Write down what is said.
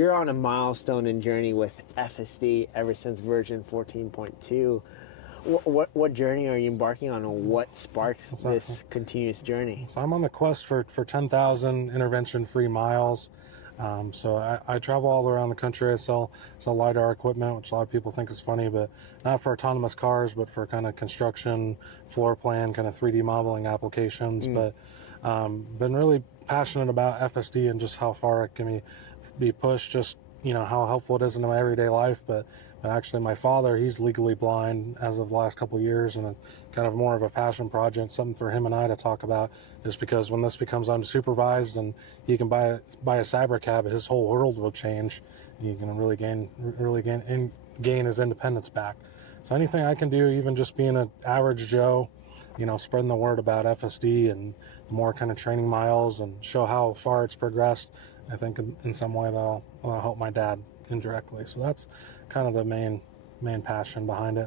you're on a milestone and journey with FSD ever since version 14.2. What journey are you embarking on, and what sparked this continuous journey? So I'm on the quest for 10,000 intervention-free miles. So I travel all around the country. I sell lidar equipment, which a lot of people think is funny, but not for autonomous cars, but for kind of construction, floor plan, kind of 3D modeling applications. But been really passionate about FSD and just how far it can be pushed, just how helpful it is in my everyday life. But actually my father, he's legally blind as of the last couple of years, and kind of more of a passion project, something for him and I to talk about, just because when this becomes unsupervised and he can buy a Cybercab, his whole world will change. He can really gain his independence back. So anything I can do, even just being an average Joe, spreading the word about FSD and more kind of training miles and show how far it's progressed, I think in some way that'll help my dad indirectly. So that's kind of the main passion behind it.